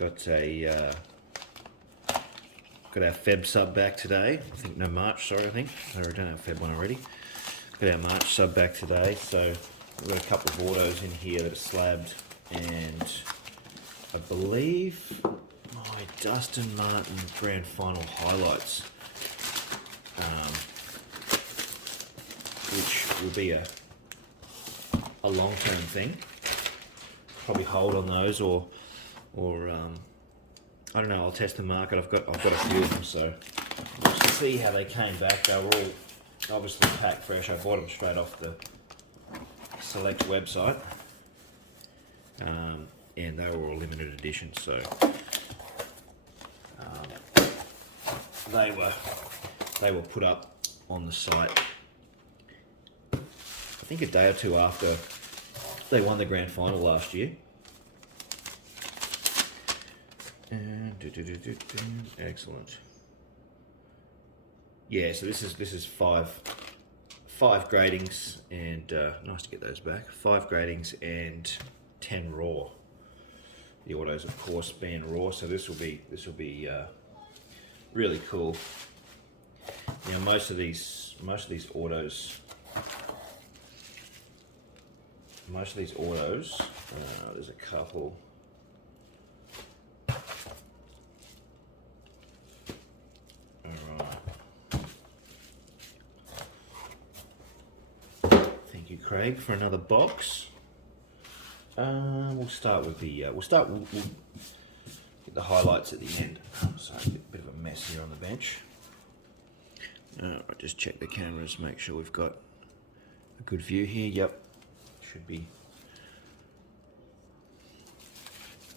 got our Feb sub back today. I think no March. Sorry, I don't have Feb one already. Got our March sub back today. So we've got a couple of autos in here that are slabbed, and I believe my Dustin Martin Grand Final highlights, which will be a long-term thing. Probably hold on those, or I don't know. I'll test the market. I've got a few of them, so we'll see how they came back. They were all obviously packed fresh. I bought them straight off the Select website, and they were all limited edition. So they were put up on the site, I think a day or two after they won the grand final last year. And excellent. Yeah, so this is five gradings, and nice to get those back. 5 gradings and 10 raw. The autos, of course, being raw, so this will be really cool. Now, most of these autos. There's a couple. Thank you, Craig, for another box. We'll get the highlights at the end. So a bit of a mess here on the bench. I'll just check the cameras, make sure we've got a good view here. Yep, should be.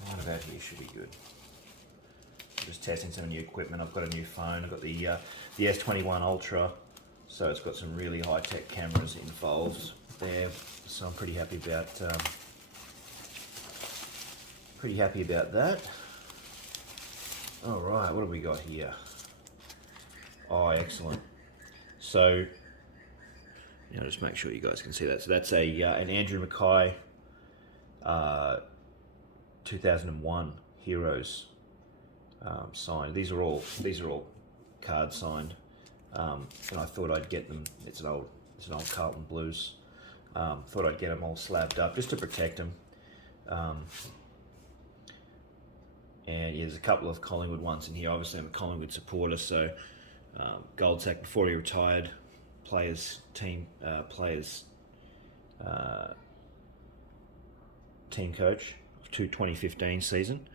Right about here should be good. Just testing some new equipment. I've got a new phone. I've got the S21 Ultra, so it's got some really high-tech cameras involved there. So I'm pretty happy about that. All right, what have we got here? Oh, excellent. So, just make sure you guys can see that. So that's an Andrew Mackay 2001 Heroes signed. These are all cards signed, and I thought I'd get them. It's an old Carlton Blues. Thought I'd get them all slabbed up just to protect them. And yeah, there's a couple of Collingwood ones in here. Obviously, I'm a Collingwood supporter, so Goldsack, before he retired, team coach to 2015 season.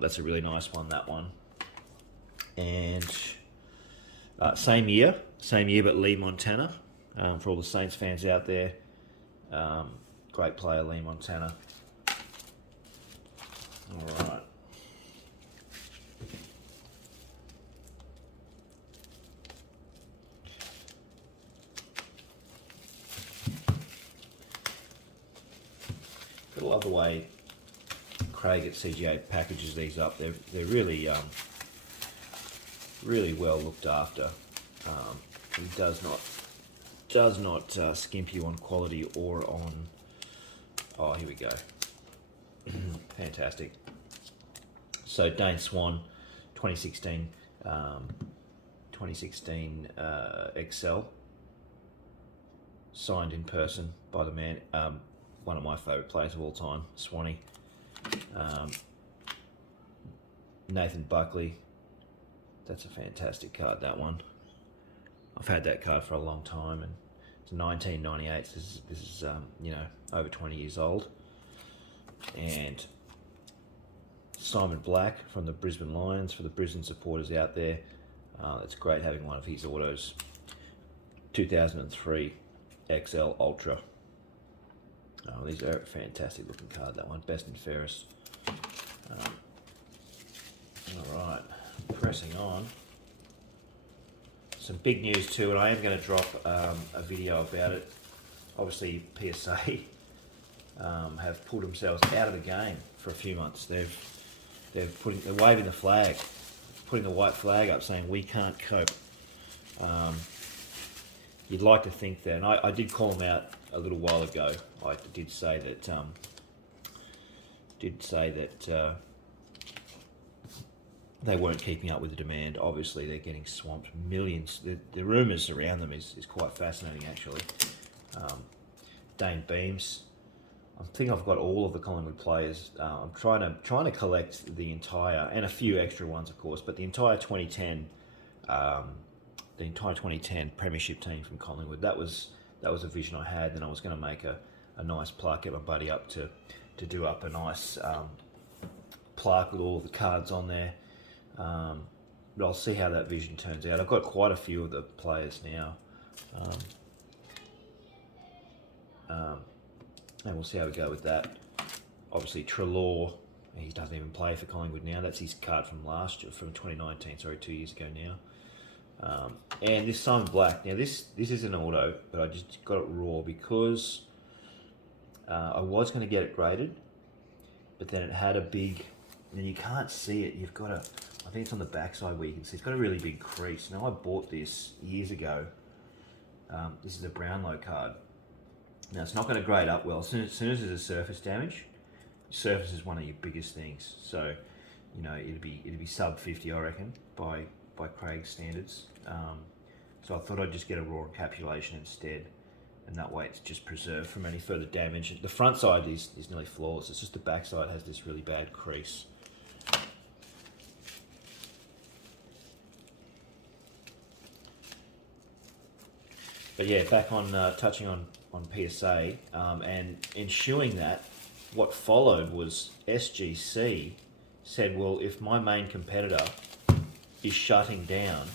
That's a really nice one, that one. And same year, but Lee Montana, for all the Saints fans out there. Great player, Lee Montana. All right. I love the way Craig at CGA packages these up. They're really really well looked after. He does not skimp you on quality or on. Oh, here we go. Fantastic. So Dane Swan, 2016 Excel, signed in person by the man. One of my favourite players of all time, Swanee. Nathan Buckley. That's a fantastic card, that one. I've had that card for a long time, and it's 1998. So this is over 20 years old. And Simon Black from the Brisbane Lions, for the Brisbane supporters out there. It's great having one of his autos. 2003 XL Ultra. These are a fantastic looking card, that one. Best and fairest. Alright, pressing on. Some big news too, and I am going to drop a video about it. Obviously, PSA have pulled themselves out of the game for a few months. They're waving the flag, putting the white flag up, saying we can't cope. You'd like to think that, and I did call them out a little while ago. I did say that they weren't keeping up with the demand. Obviously, they're getting swamped. Millions. The rumours around them is quite fascinating, actually. Dane Beams. I think I've got all of the Collingwood players. I'm trying to collect the entire, and a few extra ones, of course, but the entire 2010, Premiership team from Collingwood. That was a vision I had. Then I was going to make a nice plaque, get my buddy up to do up a nice plaque with all of the cards on there. But I'll see how that vision turns out. I've got quite a few of the players now. And we'll see how we go with that. Obviously, Treloar, he doesn't even play for Collingwood now. That's his card from last year, from 2019, 2 years ago now. And this Simon Black. Now, this is an auto, but I just got it raw because I was going to get it graded, but then it had a big, and you can't see it. You've got to, I think it's on the backside where you can see it's got a really big crease. Now, I bought this years ago. This is a Brownlow card. Now, it's not going to grade up well. As soon as there's a surface damage, surface is one of your biggest things. So, you know, it'd be sub 50, I reckon, by Craig's standards. So I thought I'd just get a raw encapsulation instead, and that way it's just preserved from any further damage. The front side is nearly flawless. It's just the back side has this really bad crease. But yeah, back on touching on PSA, and ensuing that, what followed was SGC said, well, if my main competitor is shutting down,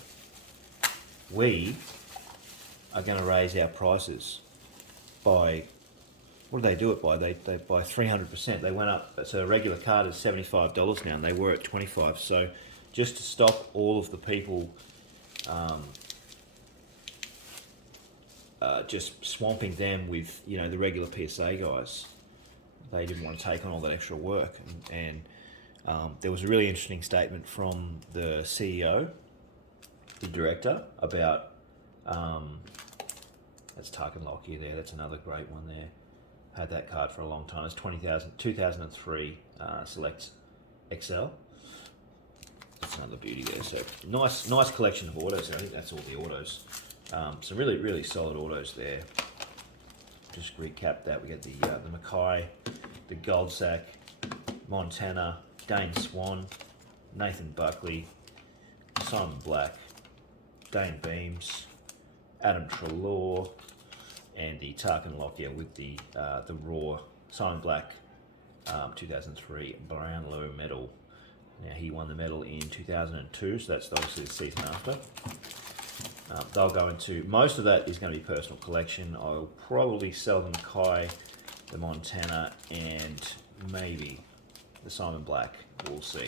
we are going to raise our prices by, what do they do it by? They by 300%. They went up, so a regular card is $75 now, and they were at $25. So just to stop all of the people just swamping them with, you know, the regular PSA guys. They didn't want to take on all that extra work, and there was a really interesting statement from the CEO, the director, about that's Tarkin Lockyer there. That's another great one there. Had that card for a long time. It's 2003 Select XL. That's another beauty there. So nice collection of autos. I think that's all the autos. Some really solid autos there. Just recap that. We get the Mackay, the Goldsack, Montana, Dane Swan, Nathan Buckley, Simon Black, Dane Beams, Adam Treloar, and the Tarkin Lockyer with the raw Simon Black 2003 Brownlow medal. Now, he won the medal in 2002, so that's obviously the season after. They'll go into, most of that is going to be personal collection. I'll probably sell the Mackay, the Montana, and maybe the Simon Black. We'll see.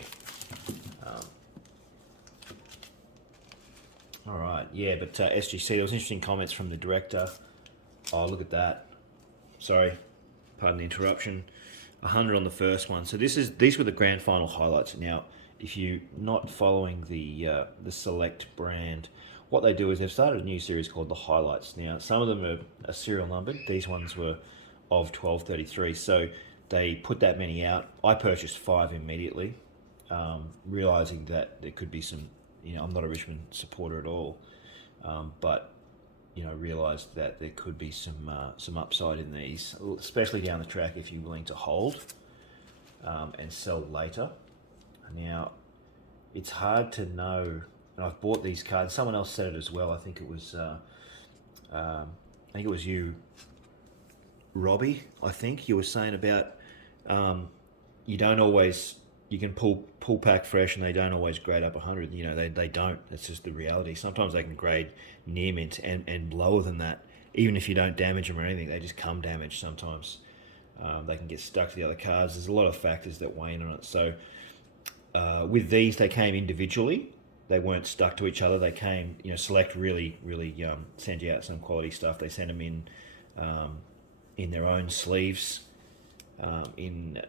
All right, yeah, but SGC, there was interesting comments from the director. Oh, look at that. Sorry, pardon the interruption. 100 on the first one. So these were the grand final highlights. Now, if you're not following the Select brand, what they do is they've started a new series called the Highlights. Now, some of them are serial numbered. These ones were of 1233. So they put that many out. I purchased 5 immediately, realizing that there could be some, you know, I'm not a Richmond supporter at all, but, you know, realized that there could be some upside in these, especially down the track if you're willing to hold and sell later. Now, it's hard to know. And I've bought these cards. Someone else said it as well. I think it was you, Robbie. I think you were saying about you don't always, you can pull pack fresh, and they don't always grade up 100. You know, they don't. That's just the reality. Sometimes they can grade near mint and lower than that. Even if you don't damage them or anything, they just come damaged sometimes. They can get stuck to the other cards. There's a lot of factors that weigh in on it. So with these, they came individually. They weren't stuck to each other. They came, you know, Select really send you out some quality stuff. They send them in their own sleeves, in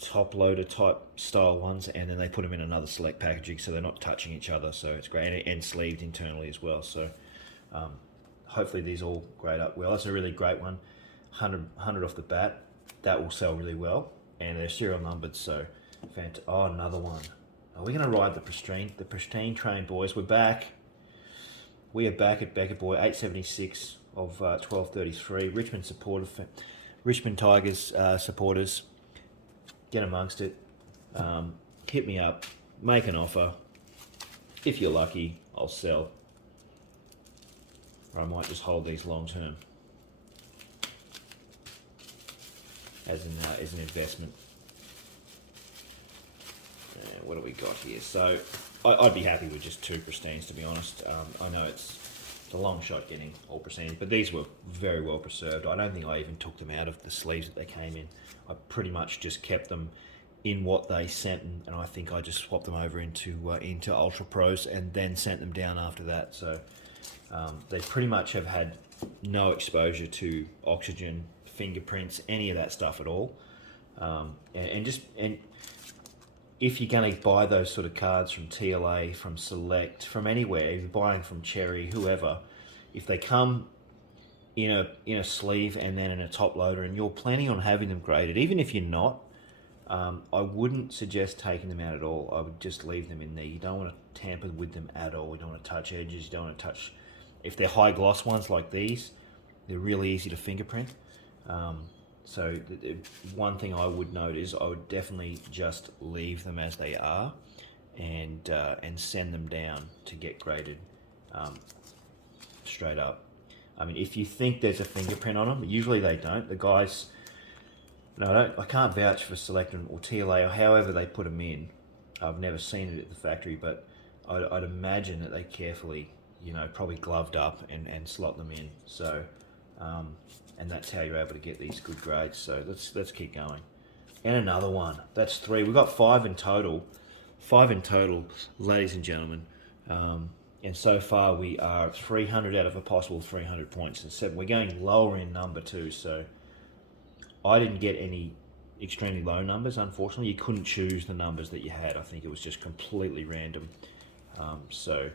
top loader type style ones, and then they put them in another Select packaging, so they're not touching each other. So it's great, and sleeved internally as well. So hopefully these all grade up well. That's a really great one. 100 off the bat. That will sell really well, and they're serial numbered. So, oh, another one. Are we going to ride the pristine train, boys? We're back. We are back at Beckett Boy, 876 of 1233. Richmond Tigers supporters, get amongst it. Hit me up, make an offer. If you're lucky, I'll sell. Or I might just hold these long term as an investment. What do we got here? So I'd be happy with just 2 pristines, to be honest. I know it's a long shot getting all pristines, but these were very well preserved. I don't think I even took them out of the sleeves that they came in. I pretty much just kept them in what they sent, and I think I just swapped them over into Ultra Pros and then sent them down after that. So they pretty much have had no exposure to oxygen, fingerprints, any of that stuff at all. And if you're going to buy those sort of cards from TLA, from Select, from anywhere, if you're buying from Cherry, whoever, if they come in a sleeve and then in a top loader, and you're planning on having them graded, even if you're not, I wouldn't suggest taking them out at all. I would just leave them in there. You don't want to tamper with them at all. You don't want to touch edges. You don't want to touch... If they're high gloss ones like these, they're really easy to fingerprint. So one thing I would note is I would definitely just leave them as they are, and send them down to get graded straight up. I mean, if you think there's a fingerprint on them, usually they don't. The guys, no, I can't vouch for Select or TLA or however they put them in. I've never seen it at the factory, but I'd imagine that they carefully, probably gloved up and slot them in. So. And that's how you're able to get these good grades. So let's keep going. And another one. That's 3. We've got 5 in total. 5 in total, ladies and gentlemen. And so far we are 300 out of a possible 300 points and 7. We're going lower in number too. So I didn't get any extremely low numbers, unfortunately. You couldn't choose the numbers that you had. I think it was just completely random. So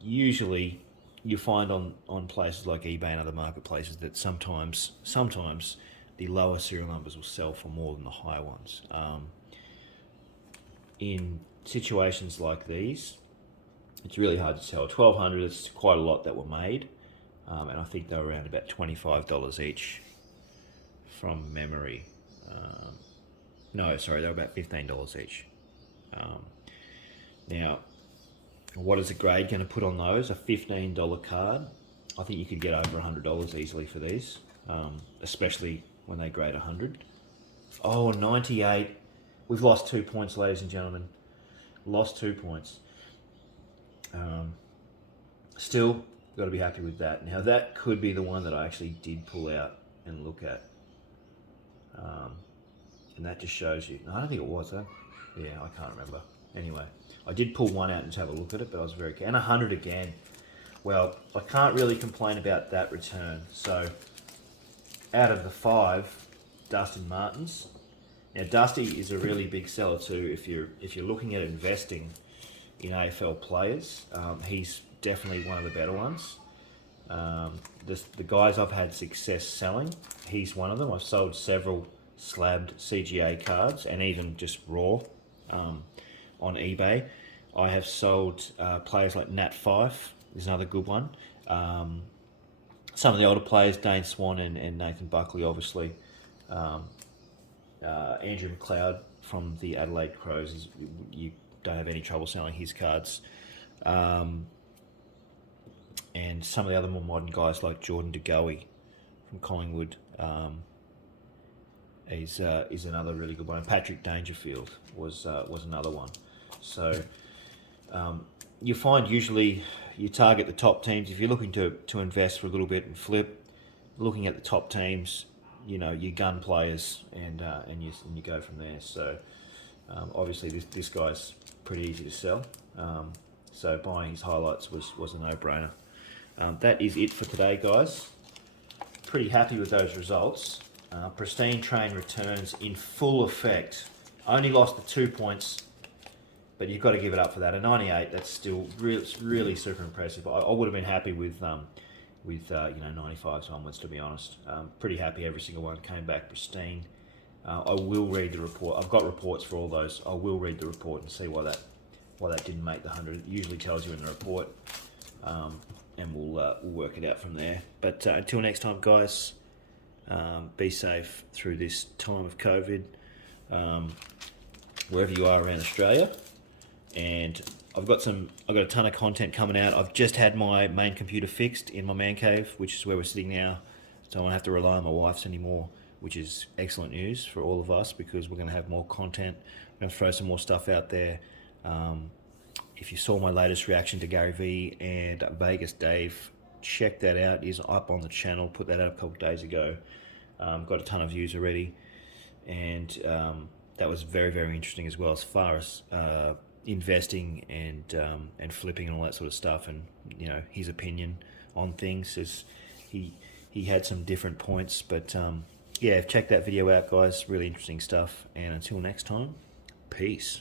usually... you find on places like eBay and other marketplaces that sometimes the lower serial numbers will sell for more than the higher ones. In situations like these, it's really hard to tell. 1,200 is quite a lot that were made, and I think they were around about $25 each from memory. No, sorry, they were about $15 each. Now, what is the grade going to put on those? A $15 card. I think you could get over $100 easily for these, especially when they grade 100. Oh, 98. We've lost 2 points, ladies and gentlemen. Lost 2 points. Still, got to be happy with that. Now, that could be the one that I actually did pull out and look at. And that just shows you. No, I don't think it was, huh? Yeah, I can't remember. Anyway, I did pull one out and just have a look at it, but I was very... And 100 again. Well, I can't really complain about that return. So, out of the 5, Dustin Martins. Now, Dusty is a really big seller too. If you're looking at investing in AFL players, he's definitely one of the better ones. The guys I've had success selling, he's one of them. I've sold several slabbed CGA cards and even just raw on eBay. I have sold players like Nat Fife is another good one. Some of the older players, Dane Swan and Nathan Buckley, obviously. Andrew McLeod from the Adelaide Crows, you don't have any trouble selling his cards. And some of the other more modern guys like Jordan DeGoey from Collingwood is another really good one. And Patrick Dangerfield was another one. So you find usually you target the top teams. If you're looking to invest for a little bit and flip, looking at the top teams, your gun players, and you go from there. So obviously this guy's pretty easy to sell. So buying his highlights was a no-brainer. That is it for today, guys. Pretty happy with those results. Pristine Train returns in full effect. Only lost the 2 points, but you've got to give it up for that. A 98, that's still really super impressive. I would have been happy with 95s onwards, to be honest. Pretty happy every single one came back pristine. I will read the report. I've got reports for all those. I will read the report and see why that didn't make the 100. It usually tells you in the report, and we'll work it out from there. But until next time, guys, be safe through this time of COVID, wherever you are around Australia. And I've got a ton of content coming out. I've just had my main computer fixed in my man cave, which is where we're sitting now. So I don't have to rely on my wife's anymore, which is excellent news for all of us because we're going to have more content. I'm going to throw some more stuff out there. If you saw my latest reaction to Gary Vee and Vegas Dave, check that out. It's up on the channel. Put that out a couple of days ago. Got a ton of views already, and that was very, very interesting as well as far as investing and flipping and all that sort of stuff, and his opinion on things. Is he had some different points, but yeah, check that video out, guys. Really interesting stuff. And until next time, peace.